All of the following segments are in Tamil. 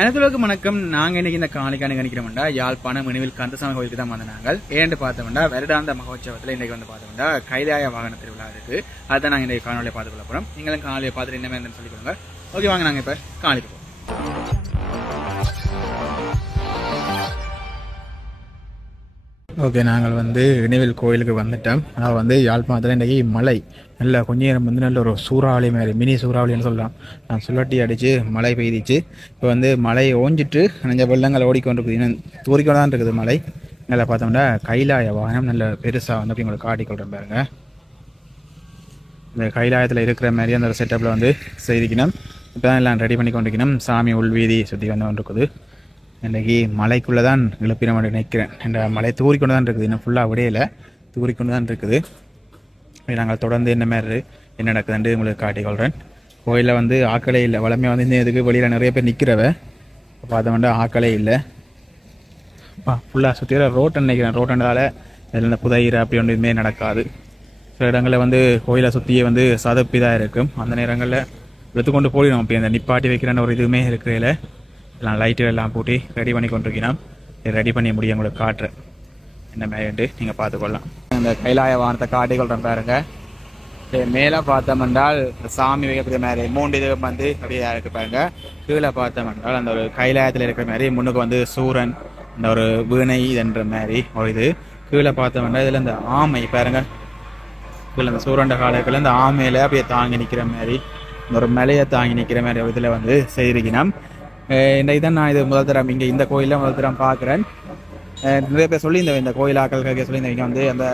அனைத்துலக வணக்கம். நாங்க இன்னைக்கு இந்த காணிக்கான கணிக்கிறோம்டா யாழ்ப்பாணம் இனிவில் கந்தசாமி கோயிலுக்கு தான் வந்த நாங்கள் ஏன்னு பார்த்தோம்டா வருடாந்த மகோற்சவத்தில் இன்னைக்கு வந்து பார்த்தோம்டா கைலாய வாகன திருவிழா இருக்கு. அதான் நாங்கள் இந்த காணொலியை பார்த்துக்கொள்ள போறோம். நீங்களும் காணொலியை பார்த்துட்டு என்ன மாதிரி சொல்லி கொடுங்க. ஓகே, வாங்க நாங்கள் இப்ப காணிக்கு போவோம். ஓகே, நாங்கள் வந்து இனிவில் கோயிலுக்கு வந்துட்டோம். ஆனால் வந்து யாழ்ப்பாணத்தில் இன்றைக்கி மழை நல்ல கொஞ்ச நேரம் வந்து நல்ல ஒரு சூறாவளி மாதிரி மினி சூறாவளின்னு சொல்லலாம். நான் சுழட்டி அடித்து மழை பெய்திச்சு. இப்போ வந்து மழை ஓஞ்சிட்டு கொஞ்சம் வெள்ளங்கள் ஓடிக்கொண்டிருக்குது. இன்னும் தூரிக்கொண்டு தான் இருக்குது மழை. நல்லா பார்த்தோம்னா கைலாய வாகனம் நல்ல பெருசாக வந்து அப்படி உங்களுக்கு காட்டிக்கொள்கிறேன் பாருங்க. இந்த கைலாயத்தில் இருக்கிற மாதிரி அந்த செட்டப்பில் வந்து செய்திக்கணும். இப்போ தான் எல்லாம் ரெடி பண்ணி கொண்டிருக்கணும். சாமி உள்வீதி சுற்றி வந்து கொண்டிருக்குது. இன்றைக்கி மலைக்குள்ளே தான் இழுப்பின மாதிரி நினைக்கிறேன். இந்த மலை தூரிக்கொண்டு தான் இருக்குது. இன்னும் ஃபுல்லாக விடையில தூரிக்கொண்டு தான் இருக்குது. நாங்கள் தொடர்ந்து என்ன மாதிரி என்ன நடக்குதுன்னு உங்களுக்கு காட்டிக்கொள்கிறேன். கோயிலில் வந்து ஆக்களே இல்லை. வளமையாக வந்து இந்த இதுக்கு வெளியில் நிறைய பேர் நிற்கிறவ பார்த்தோம்னா ஆக்களே இல்லை. ஃபுல்லாக சுற்றி ரோட்டை நினைக்கிறேன். ரோட்டண்டால் இதில் இந்த புதையிற அப்படி ஒன்று இதுமாரி நடக்காது. சில இடங்களில் வந்து கோயிலை சுற்றியே வந்து சதுப்பி தான் இருக்கும். அந்த நேரங்களில் எடுத்துக்கொண்டு போயிடும். அப்படி அந்த நிப்பாட்டி வைக்கிறேன்னு ஒரு இதுவுமே இருக்கிறதில்ல. எல்லாம் லைட்டு எல்லாம் போட்டு ரெடி பண்ணி கொண்டிருக்கணும். ரெடி பண்ணி முடியும் உங்களுக்கு காட்டுறேன் என்ன மாதிரிட்டு நீங்கள் பார்த்துக்கொள்ளலாம். இந்த கைலாய வாகனத்தை காட்டிக்கொள்கிறேன் பாருங்க. மேலே பார்த்தோம் என்றால் சாமி வைக்கக்கூடிய மாதிரி 3 இது வந்து அப்படியே இருக்கு பாருங்க. கீழே பார்த்தோம் என்றால் அந்த ஒரு கைலாயத்தில் இருக்கிற மாதிரி முன்னுக்கு வந்து சூரன் இந்த ஒரு வீணை இதுன்ற மாதிரி ஒரு இது. கீழே பார்த்தோம் என்றால் இதில் இந்த ஆமை பாருங்க. கீழே இந்த சூரண்ட காலத்தில் இந்த ஆமையில் அப்படியே தாங்கி நிற்கிற மாதிரி இந்த ஒரு மலையை தாங்கி நிற்கிற மாதிரி ஒரு இதில் வந்து செய்திருக்கணும். இன்றைக்கு தான் நான் இது முதல் தரம் இங்கே இந்த கோயிலில் முதல் தரம் பார்க்குறேன். நிறைய பேர் சொல்லியிருந்தேன் இந்த கோயில் ஆக்கள் சொல்லியிருந்தவங்க வந்து அந்த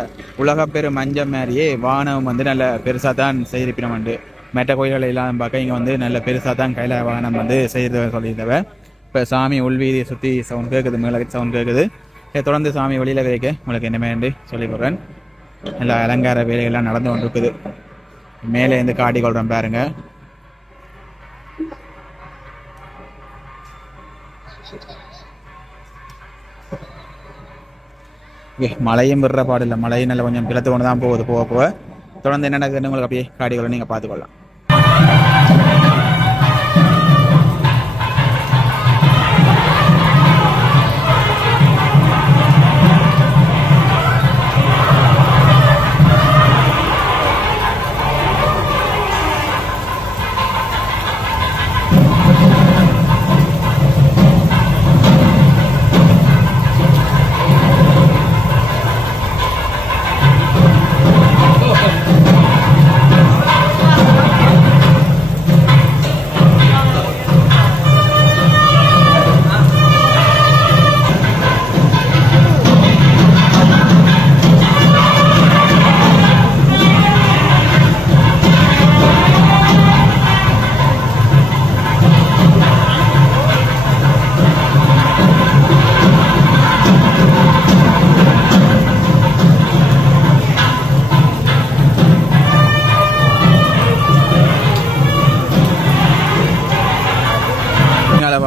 உலக பெரு மஞ்சள் மாதிரியே வாகனம் வந்து நல்ல பெருசாக தான் செய்திருப்பினம் உண்டு. மற்ற கோயில்கள் எல்லாம் பார்க்க இங்கே வந்து நல்ல பெருசாக தான் கையில் வாகனம் வந்து செய்கிறத சொல்லியிருந்தவன். இப்போ சாமி உள்வீதியை சுற்றி சவுண்ட் கேட்குது, மேலே சவுண்ட் கேட்குது. தொடர்ந்து சாமி வெளியில் வைக்க உங்களுக்கு என்ன வேண்டு சொல்லிக் கொடுறேன். எல்லா அலங்கார வேலைகள்லாம் நடந்து கொண்டு இருக்குது. மேலே இருந்து காட்டிக்கொள்கிறேன் பாருங்க. மழையும் விடுற பாடு இல்லை. மழையும் நல்ல கொஞ்சம் பிளத்து கொண்டு தான் போகுது. போக தொடர்ந்து என்ன நடக்குதுன்னு உங்களுக்கு அப்படியே காட்டிக்கொள்ள நீங்கள் பார்த்துக்கொள்ளலாம்.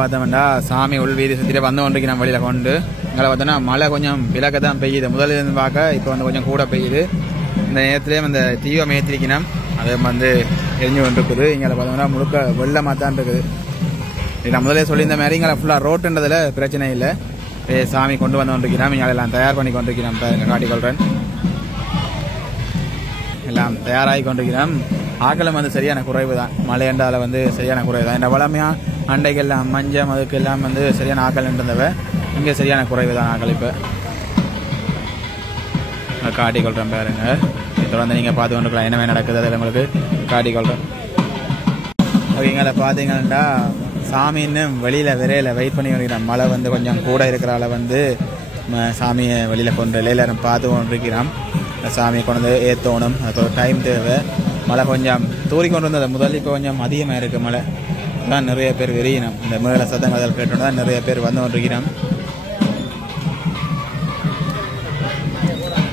பார்த்தோம்னா சாமி உள்வீதி சுற்றிட்டு வந்து கொண்டிருக்கு. நம்ம வழியில் கொண்டு இங்கே பார்த்தோன்னா மழை கொஞ்சம் விலக்க தான் பெய்யுது. முதல்ல இருந்து பார்க்க இப்போ வந்து கொஞ்சம் கூட பெய்யுது. இந்த நேரத்துலேயும் அந்த தீவம் ஏற்றிருக்கணும். அது வந்து எரிஞ்சு கொண்டிருக்குது. இங்கே பார்த்தோம்னா முழுக்க வெள்ளமாக தான் இருக்குது. நான் முதலே சொல்லியிருந்த மாதிரி இங்கே ஃபுல்லாக ரோட்டுன்றதில் பிரச்சனை இல்லை. சாமி கொண்டு வந்து கொண்டிருக்கிறோம். இங்கே எல்லாம் தயார் பண்ணி கொண்டிருக்கிறோம். இங்கே காட்டிக்கொள்கிறேன். எல்லாம் தயாராகி கொண்டிருக்கிறோம். ஆக்களும் வந்து சரியான குறைவு தான். மழையண்டால் வந்து சரியான குறைவு தான். இந்த வளமையாக அண்டைக்கெல்லாம் மஞ்சம் அதுக்கெல்லாம் வந்து சரியான ஆக்கள் இருந்தவ. இங்கே சரியான குறைவு தான் ஆக்கள். இப்போ காட்டிக்கொள்கிறேன் பாருங்க. தொடர்ந்து நீங்கள் பார்த்து கொண்டுக்கலாம் என்னவே நடக்குது அதில் உங்களுக்கு காட்டிக்கொள்கிறேன். ஓகேங்களா, பார்த்தீங்கன்னா சாமி இன்னும் வெளியில் விரையில் வெயிட் பண்ணி கொண்டிருக்கிறோம். மழை வந்து கொஞ்சம் கூட இருக்கிறால வந்து சாமியை வெளியில் கொண்டு எல்லாரும் பார்த்து கொண்டிருக்கிறோம். சாமியை கொண்டு வந்து ஏற்றணும். அதுக்கு ஒரு டைம் தேவை. மழை கொஞ்சம் தூரிக்கொண்டு இருந்தது முதல். இப்போ கொஞ்சம் அதிகமாக இருக்குது மழை. தான் நிறைய பேர் வெறியினோம். இந்த மேல சத்தங்கள் கேட்டோன்னு தான் நிறைய பேர் வந்து கொண்டிருக்கிறோம்.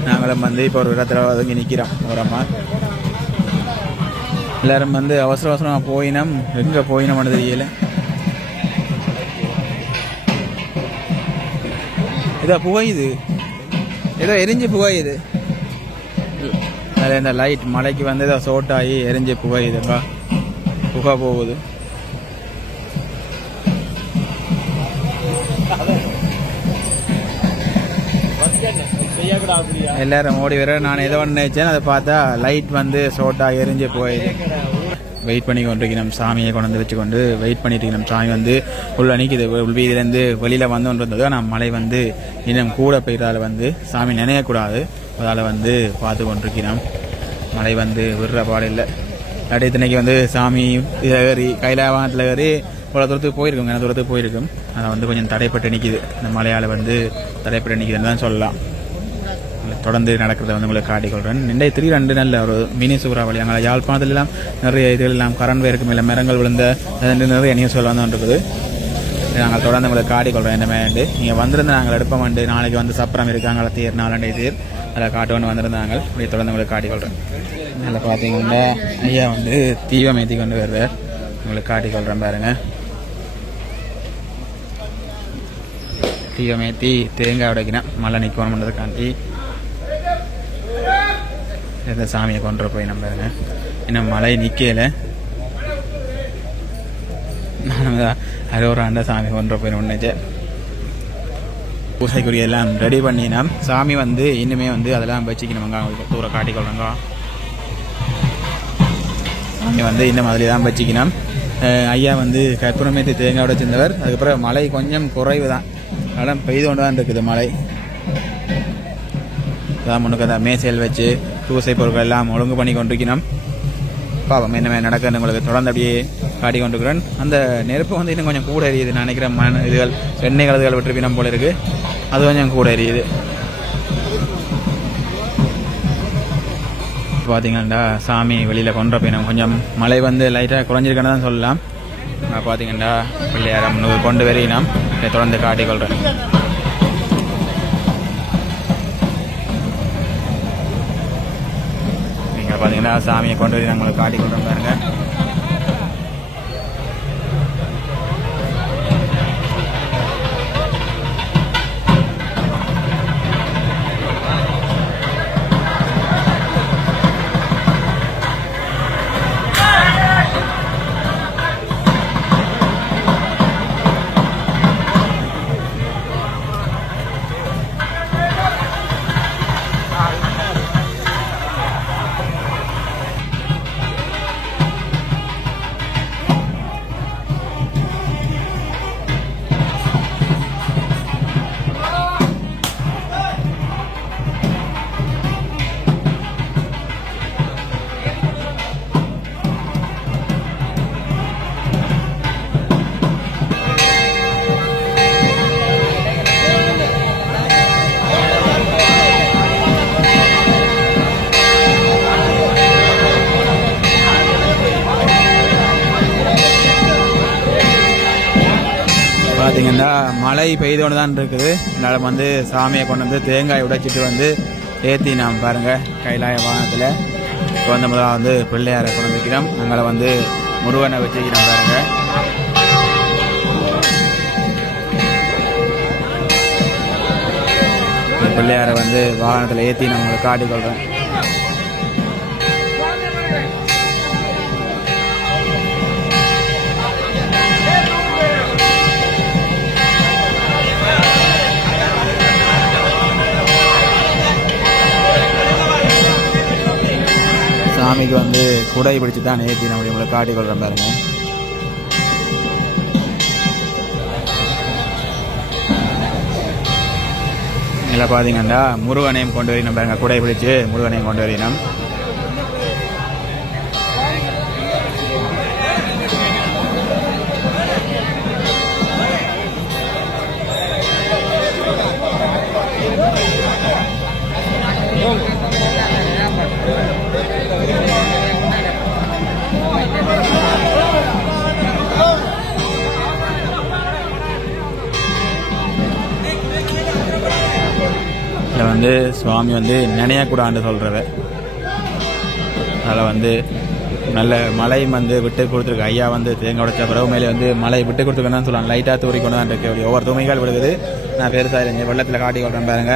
நாங்களும் வந்து இப்போ ஒரு இடத்துல ஒதுங்கி நிற்கிறோம். ஓரமாக எல்லாரும் வந்து அவசர அவசரமாக போயினோம். எங்கே போயினோம்னு தெரியல. ஏதோ புகையுது, ஏதோ எரிஞ்சு புகையுது. அதில் இந்த லைட் மலைக்கு வந்து ஏதோ சோட் ஆகி எரிஞ்சு புகையுதுக்கா. புகை போகுது. எல்லாரும் ஓடி வர நான் ஏதோ ஒன்று நினைச்சேன். அதை பார்த்தா லைட் வந்து ஷோர்ட்டாக எரிஞ்சு போயிடுது. வெயிட் பண்ணி கொண்டிருக்கணும், சாமியை கொண்டு வந்து வச்சுக்கொண்டு வெயிட் பண்ணிட்டு இருக்கணும். சாமி வந்து உள்ள அன்னைக்கு உள்வீதியிலேருந்து வெளியில் வந்து கொண்டு வந்தது. ஆனால் மழை வந்து இன்னும் கூட பெய்தால் வந்து சாமி நினையக்கூடாது, அதால் வந்து பார்த்து கொண்டிருக்கிறோம். மழை வந்து விடுற பாடில்லை. அப்படியே தினைக்கு வந்து சாமி ஏறி கைலாவானத்தில் ஏறி இவ்வளோ தூரத்துக்கு போயிருக்கும், என்ன தூரத்துக்கு போயிருக்கும். அதை வந்து கொஞ்சம் தடைப்பட்டு நிற்கிது. இந்த மழையால் வந்து தடைப்பட்டு நிற்கிதுன்னு தான் சொல்லலாம். தொடர்ந்து நடக்கிறத வந்து உங்களுக்கு காட்டிக்கொள்கிறேன். 2 நல்ல ஒரு மினி சூறாவளி. அங்கே யாழ்ப்பாணத்துலாம் நிறைய இதுகள் எல்லாம் கரண்ட் வேருக்கு மேலே மரங்கள் விழுந்த நிறைய நியூஸ்கள் வந்து இருக்குது. நாங்கள் தொடர்ந்து உங்களுக்கு காட்டிக்கொள்கிறோம். என்ன மேண்டு நீங்கள் வந்திருந்து நாங்கள் எடுப்போம். நாளைக்கு வந்து சப்பரம் இருக்காங்க, தேர் 4 தேர் அதில் காட்டுவோன்னு வந்திருந்தாங்க. அப்படியே தொடர்ந்து உங்களுக்கு காட்டிக்கொள்கிறேன். அதில் பார்த்தீங்கன்னா ஐயா வந்து தீபம் ஏற்றி கொண்டு வருவார். உங்களுக்கு காட்டிக்கொள்கிறேன் பாருங்க. தீபம் ஏற்றி தேங்காய் உடைக்கினேன் மழை நிற்கணும் பண்ணுறதுக்காண்டி இந்த சாமியை கொண்டு போய் நம்புறேங்க. இன்னும் மழை நிற்கல. அரோராண்ட சாமி கொண்டு போய் ஒன்றுச்சு. பூசைக்குரிய எல்லாம் ரெடி பண்ணினா சாமி வந்து இன்னுமே வந்து அதெல்லாம் வச்சுக்கணுங்க. தூர காட்டிக்கொள்றாங்க. சாமி வந்து இன்னும் அதில் தான் வச்சுக்கணும். ஐயா வந்து கற்பூரமேற்றி தேங்காய் உடைச்சிருந்தவர். அதுக்கப்புறம் மழை கொஞ்சம் குறைவு தான், அதெல்லாம் பெய்து கொண்டு தான் இருக்குது மழை. அதான் முன்னுக்கு அந்த மேசையில் வச்சு பூசை பொருட்கள் எல்லாம் ஒழுங்கு பண்ணி கொண்டிருக்கணும். பாவம் என்னமே நடக்குன்னு உங்களுக்கு தொடர்ந்து அப்படியே காட்டி கொண்டிருக்கிறேன். அந்த நெருப்பு வந்து இன்னும் கொஞ்சம் கூட எரியுது. நான் நினைக்கிறேன் இதுகள் எண்ணெய் கலதுகள் விட்டுருப்பினம் போல இருக்கு, அது கொஞ்சம் கூட எரியுது. பார்த்தீங்கன்னா சாமி வெளியில் கொண்டு போயினோம். கொஞ்சம் மழை வந்து லைட்டாக குறைஞ்சிருக்கேன்னு தான் சொல்லலாம். நான் பார்த்தீங்கன்னா பிள்ளையார முன்னுக்கு கொண்டு வரையினோம். தொடர்ந்து காட்டிக்கொள்கிறேன். பார்த்தீங்கன்னா சாமியை கொண்டு போய் நாங்கள் காட்டி கொண்டு பாருங்க. பார்த்தீங்கன்னா மழை பெய்தோன்னு தான் இருக்குது. அதனால் வந்து சாமியை கொண்டு வந்து தேங்காய் உடைச்சிட்டு வந்து ஏற்றி நாம் பாருங்கள் கைலாய வாகனத்தில் இப்போ வந்து முதல்ல வந்து பிள்ளையாரை கொண்டு வைக்கிறோம். அங்கே வந்து முருகனை வச்சுக்கிறோம் பாருங்கள். பிள்ளையாரை வந்து வாகனத்தில் ஏற்றி நான் உங்களுக்கு காட்டிக்கொள்கிறேன். சாமிக்கு வந்து குடை பிடிச்சி தான் ஏற்றி நம்ம இவங்களை காட்டிக்கொள்கிறோம் பாருங்க. இதில் பார்த்தீங்கன்னா முருகனையும் கொண்டு வரணும் பாருங்க. குடை பிடிச்சி முருகனையும் கொண்டு வரணும். இதில் வந்து சுவாமி வந்து நினையக்கூடாதுன்னு சொல்கிறவ. அதில் வந்து நல்ல மழை வந்து விட்டு கொடுத்துருக்கு. ஐயா வந்து தேங்காய் உடைச்ச பிறகு மேலே வந்து மழை விட்டு கொடுத்துருக்கேன்னு தான் சொல்லலாம். லைட்டாக தூரி கொண்டு தான் இருக்கு. ஒவ்வொரு துணிகள் விடுக்குது. நான் பெருசாக இல்லைங்க வெள்ளத்தில் காட்டி கொள்கிறேன் பாருங்க.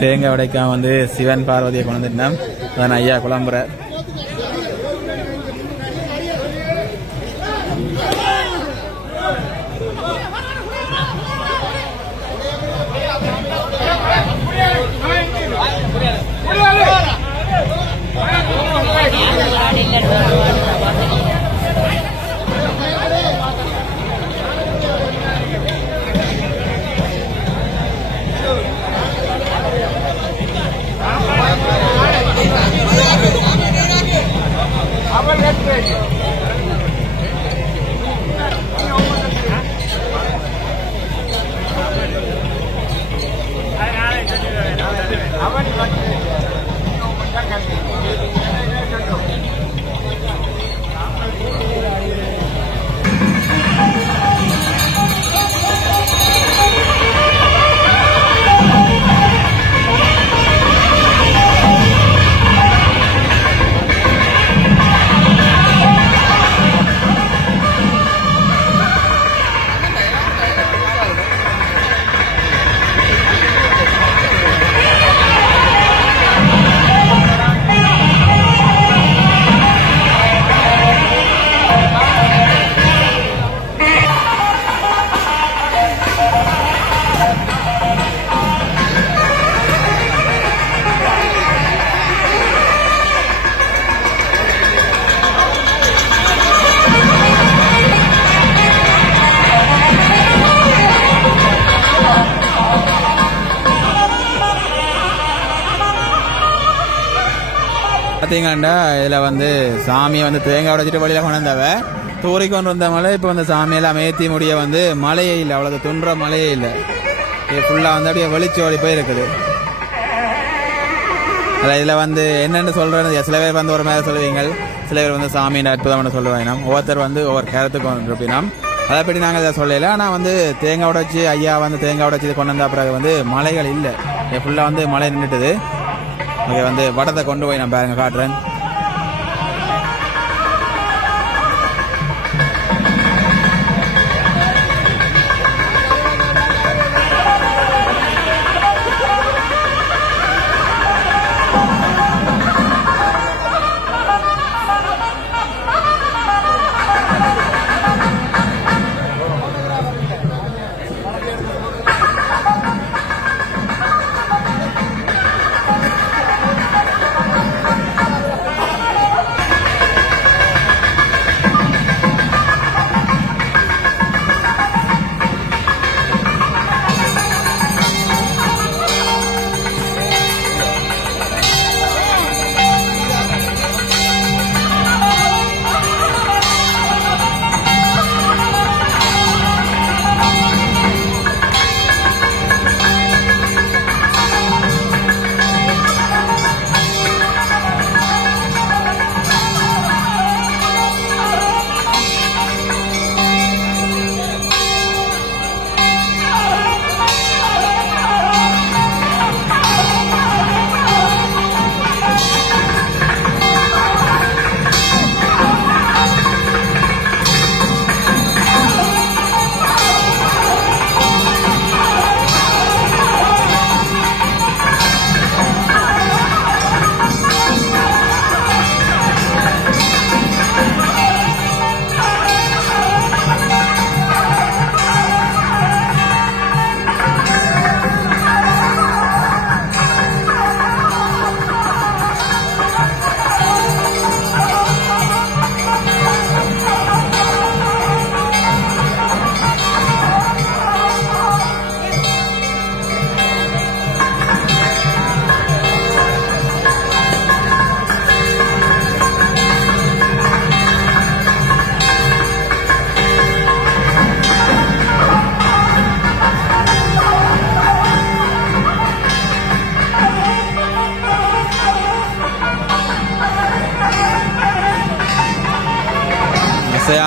தேங்காய் உடைக்காம வந்து சிவன் பார்வதியை கொண்டு வந்துட்டோம். அதான் ஐயா குழம்புற பார்த்தீங்கன்னா இதில் வந்து சாமியை வந்து தேங்காய் உடைச்சிட்டு வழியில் கொண்டு வந்தவ தூரி கொண்டு வந்த மலை இப்போ வந்து சாமியெல்லாம் மேத்தி முடிய வந்து மழையே இல்லை, அவ்வளோ துன்ற மழையே இல்லை. இது ஃபுல்லாக வந்து அப்படியே வெளிச்சோடி போய் இருக்குது. அதில் இதில் வந்து என்னென்னு சொல்கிறது, சில பேர் வந்து ஒரு மாதிரி சொல்லுவீங்க, சில பேர் வந்து சாமியின் அற்புதம்னு சொல்லுவாங்க. ஒவ்வொருத்தர் வந்து ஒவ்வொரு கருத்துக்கு வந்து அப்படின்னா அதை பற்றி நாங்கள் இதை சொல்லலை. ஆனால் வந்து தேங்காய் உடைச்சி ஐயா வந்து தேங்காய் உடைச்சி கொண்டு வந்த பிறகு வந்து மலைகள் இல்லை, ஃபுல்லாக வந்து மழை நின்றுட்டுது. ஓகே, வந்து வடத்தை கொண்டு போய் நான் பாருங்க காட்டுறேன்.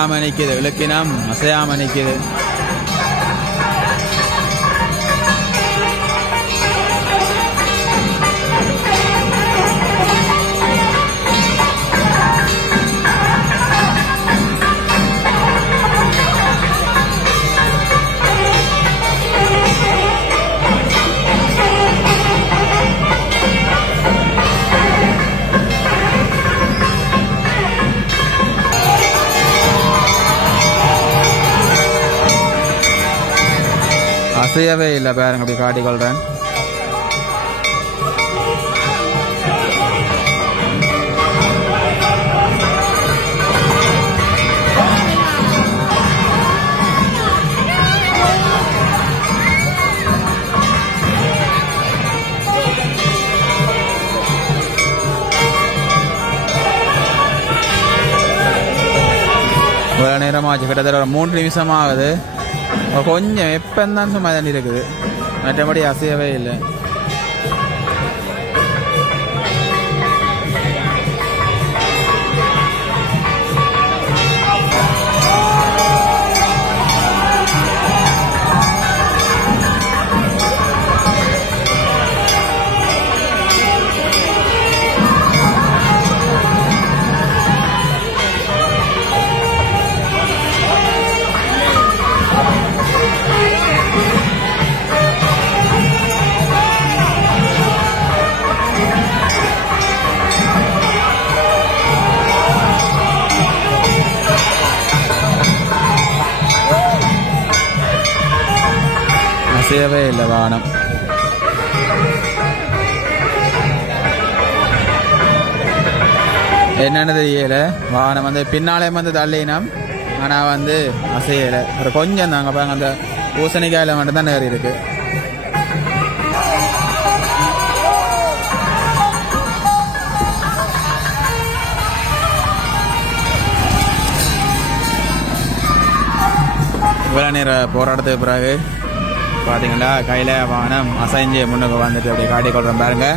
அசையாம நிற்குது, இழுப்பினம் அசையாம நிற்குது. அசையவே இல்லை பாருங்க, அப்படி காட்டிக்கொள்றேன். இவ்வளோ நேரமாச்சு, கிட்டத்தட்ட ஒரு 3 நிமிஷம் ஆகுது. கொஞ்சம் எப்பந்தான் சும்மா தண்ணி இருக்குது, மற்றபடி அசையவே இல்லை. அசையவே இல்லை வானம். என்னன்னு தெரியல, வானம் வந்து பின்னாலே வந்து தள்ளினோம், ஆனால் வந்து அசையலை. ஒரு கொஞ்சம் தாங்க பாருங்க, அந்த பூசணிக்காயில் மட்டும்தான் நேரி இருக்கு. இவ்வளோ நேரம் போராட்டத்துக்கு பிறகு பார்த்தீங்கன்னா கையில் வானம் அசைஞ்சு முன்னுக்கு வந்துட்டு அப்படியே காட்டிக்கொள்கிறோம் பாருங்க.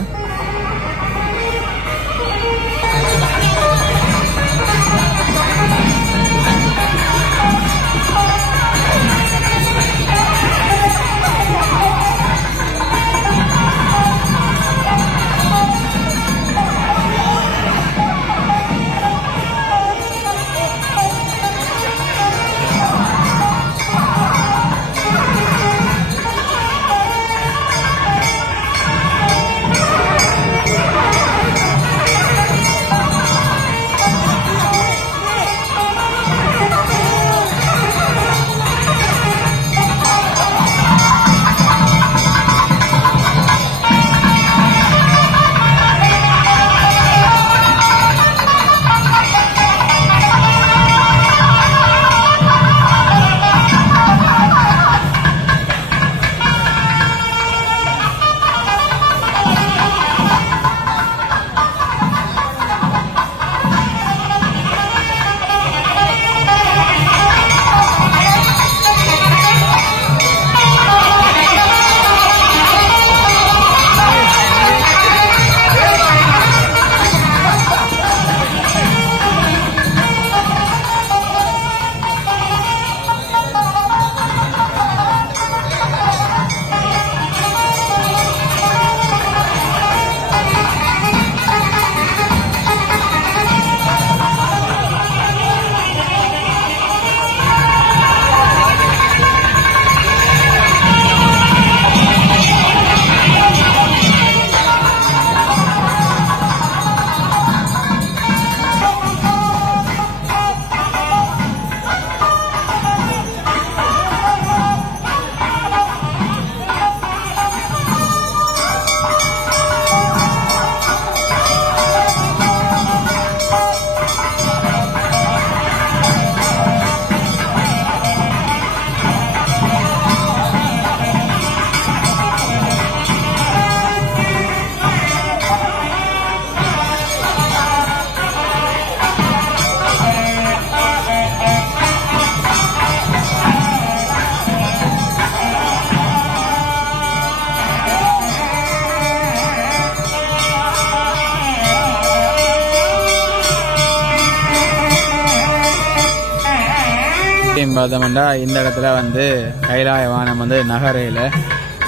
பார்த்தோம்னா இந்த இடத்துல வந்து கைலாய வானம் வந்து நகரையில்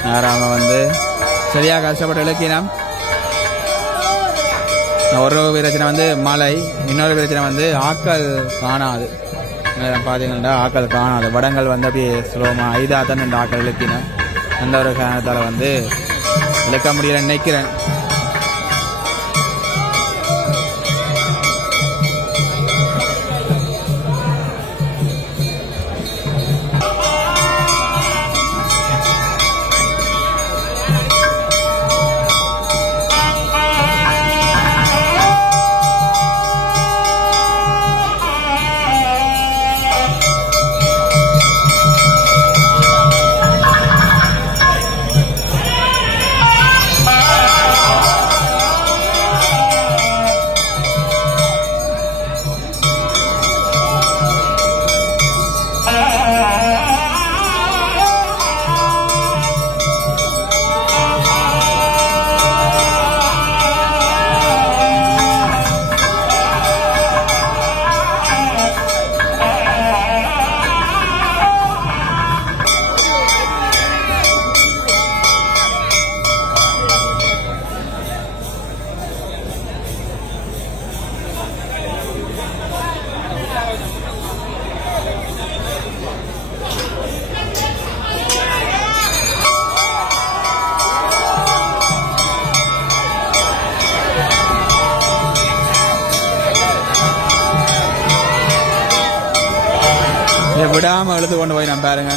நகராமல் வந்து சரியாக கஷ்டப்பட்டு இலக்கினம். ஒரு பிரச்சனை வந்து மழை, இன்னொரு பிரச்சனை வந்து ஆக்கள் காணாது. பார்த்தீங்கன்னா ஆக்கள் காணாது, வடங்கள் வந்து அப்படியே சுலபமாக ஐதா தான் இந்த ஆக்கள் இலக்கினம். அந்த ஒரு காரணத்தால் வந்து இழக்க முடியல நினைக்கிறேன். விடாமல் எழுத்து கொண்டு போய் நான் பாருங்க.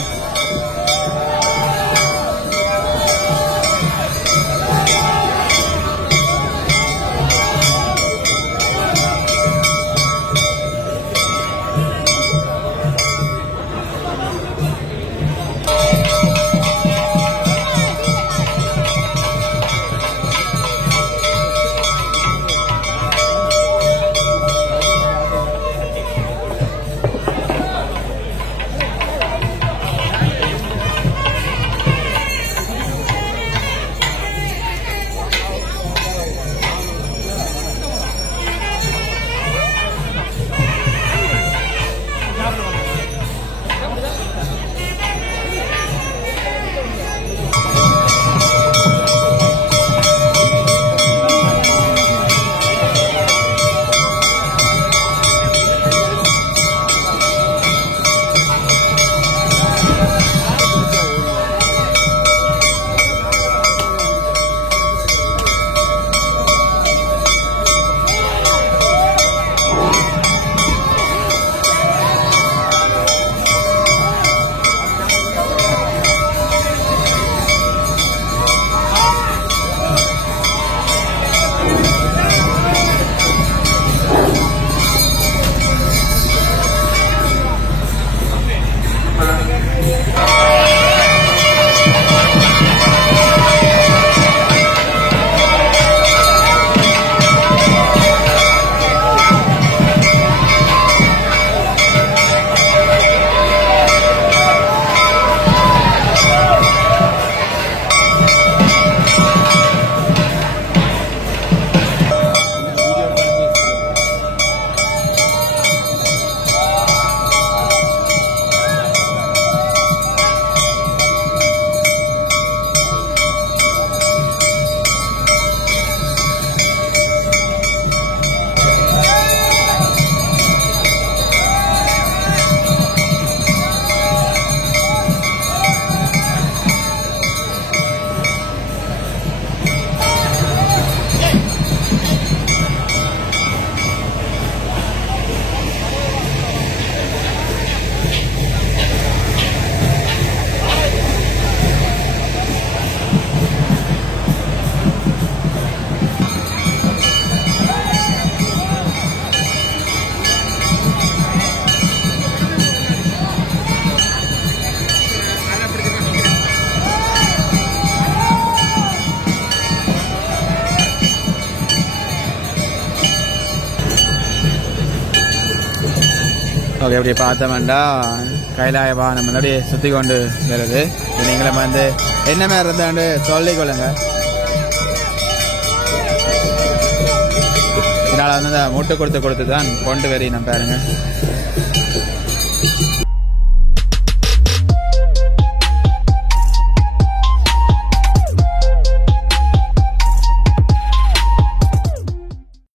ஓகே, அப்படி பார்த்தோம்னா கைலாய வாகனம் முன்னாடி சுற்றி கொண்டு வருது. நீங்களும் வந்து என்ன மாதிரி இருந்தாண்டு சொல்லிக்கொள்ளுங்க. இதனால் வந்து முட்டை கொடுத்து தான் கொண்டு வரி நம்ம பாருங்க.